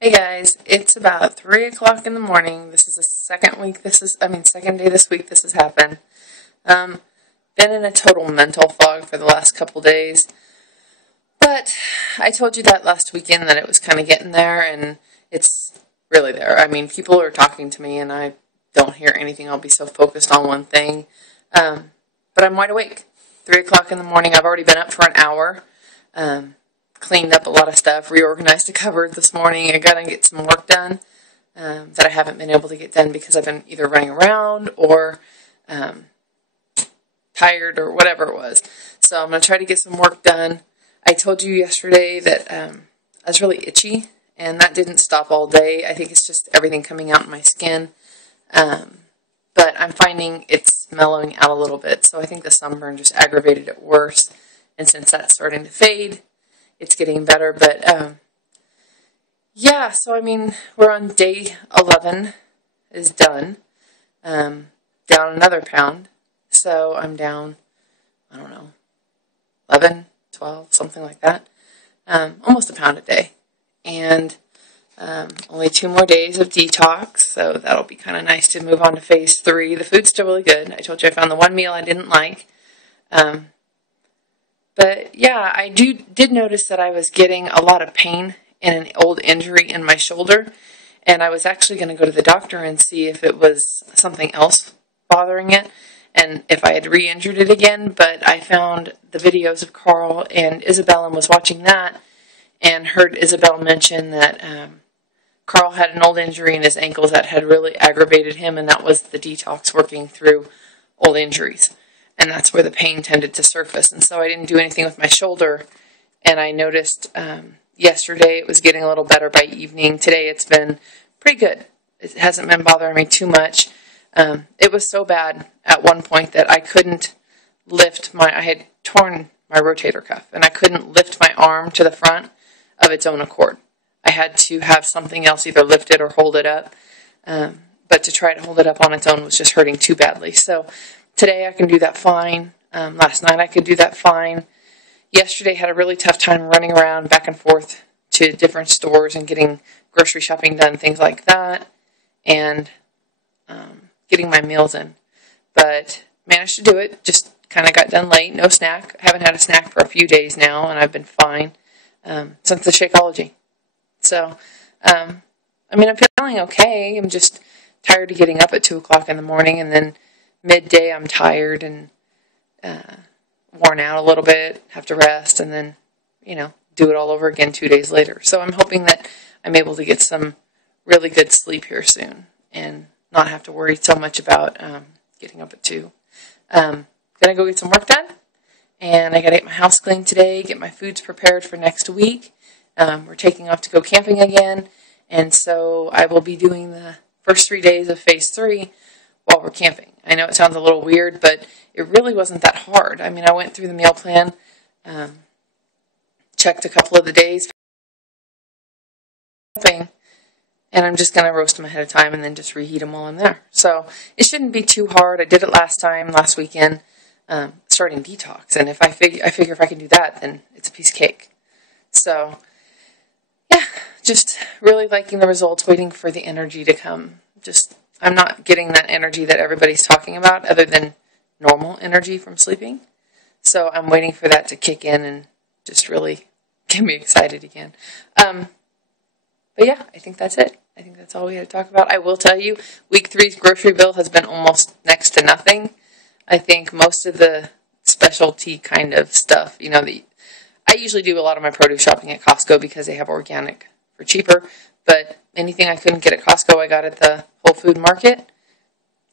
Hey guys, it's about 3 o'clock in the morning. This is the second day this week this has happened. Been in a total mental fog for the last couple days. But I told you that last weekend that it was kind of getting there, and it's really there. I mean, people are talking to me and I don't hear anything. I'll be so focused on one thing. But I'm wide awake. 3 o'clock in the morning. I've already been up for an hour. Cleaned up a lot of stuff, reorganized a cupboard this morning. I got to get some work done that I haven't been able to get done because I've been either running around or tired or whatever it was. So I'm going to try to get some work done. I told you yesterday that I was really itchy, and that didn't stop all day. I think it's just everything coming out in my skin. But I'm finding it's mellowing out a little bit, so I think the sunburn just aggravated it worse. And since that's starting to fade, it's getting better, but yeah, so I mean, we're on day 11 is done, down another pound, so I'm down, I don't know, 11, 12, something like that, almost a pound a day, and only 2 more days of detox, so that'll be kind of nice to move on to phase 3. The food's still really good. I told you I found the one meal I didn't like. But yeah, I did notice that I was getting a lot of pain in an old injury in my shoulder, and I was actually going to go to the doctor and see if it was something else bothering it and if I had re-injured it again. But I found the videos of Carl and Isabel and was watching that and heard Isabel mention that Carl had an old injury in his ankles that had really aggravated him, and that was the detox working through old injuries. And that's where the pain tended to surface. And so I didn't do anything with my shoulder. And I noticed yesterday it was getting a little better by evening. Today it's been pretty good. It hasn't been bothering me too much. It was so bad at one point that I couldn't lift I had torn my rotator cuff. And I couldn't lift my arm to the front of its own accord. I had to have something else either lift it or hold it up. But to try to hold it up on its own was just hurting too badly. So today I can do that fine. Last night I could do that fine. Yesterday had a really tough time running around back and forth to different stores and getting grocery shopping done, things like that, and getting my meals in. But managed to do it. Just kind of got done late. No snack. I haven't had a snack for a few days now, and I've been fine since the Shakeology. So, I mean, I'm feeling okay. I'm just tired of getting up at 2 o'clock in the morning, and then midday I'm tired and worn out a little bit, have to rest, and then, do it all over again 2 days later. So I'm hoping that I'm able to get some really good sleep here soon and not have to worry so much about getting up at 2. Gonna go get some work done, and I gotta get my house cleaned today, get my foods prepared for next week. We're taking off to go camping again, and so I will be doing the first 3 days of phase 3 while we're camping. I know it sounds a little weird, but it really wasn't that hard. I mean, I went through the meal plan, checked a couple of the days, and I'm just going to roast them ahead of time and then just reheat them while I'm there. So it shouldn't be too hard. I did it last weekend, starting detox, and I figure if I can do that, then it's a piece of cake. So yeah, just really liking the results, waiting for the energy to come. I'm not getting that energy that everybody's talking about other than normal energy from sleeping. So I'm waiting for that to kick in and just really get me excited again. But yeah, I think that's it. I think that's all we had to talk about. I will tell you, week 3's grocery bill has been almost next to nothing. I think most of the specialty kind of stuff, I usually do a lot of my produce shopping at Costco because they have organic for cheaper. But anything I couldn't get at Costco, I got at the Whole Food Market.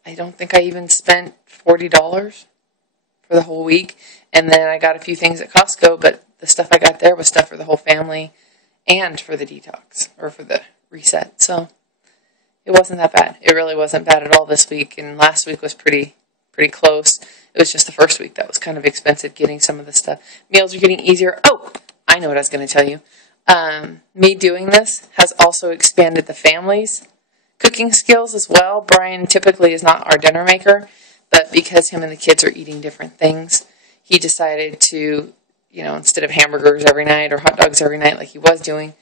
I don't think I even spent $40 for the whole week. And then I got a few things at Costco, but the stuff I got there was stuff for the whole family and for the detox, or for the reset. So it wasn't that bad. It really wasn't bad at all this week, and last week was pretty close. It was just the first week that was kind of expensive getting some of the stuff. Meals are getting easier. Oh, I know what I was going to tell you. Me doing this has also expanded the family's cooking skills as well. Brian typically is not our dinner maker, but because him and the kids are eating different things, he decided to, instead of hamburgers every night or hot dogs every night like he was doing,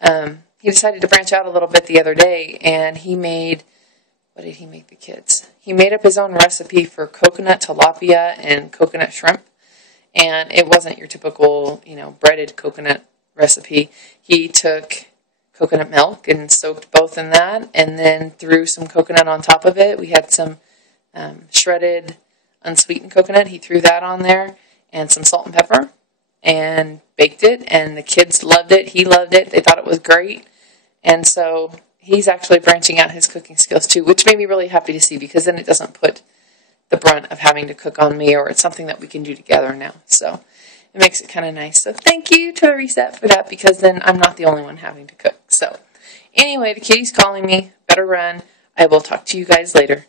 he decided to branch out a little bit the other day, and he made, what did he make the kids? He made up his own recipe for coconut tilapia and coconut shrimp, and it wasn't your typical, breaded coconut recipe. He took coconut milk and soaked both in that, and then threw some coconut on top of it. We had some shredded unsweetened coconut. He threw that on there, and some salt and pepper, and baked it, and the kids loved it. He loved it. They thought it was great. And so he's actually branching out his cooking skills too, which made me really happy to see, because then it doesn't put the brunt of having to cook on me, or it's something that we can do together now. So it makes it kind of nice. So thank you to Reset for that, because then I'm not the only one having to cook. So anyway, the kitty's calling me. Better run. I will talk to you guys later.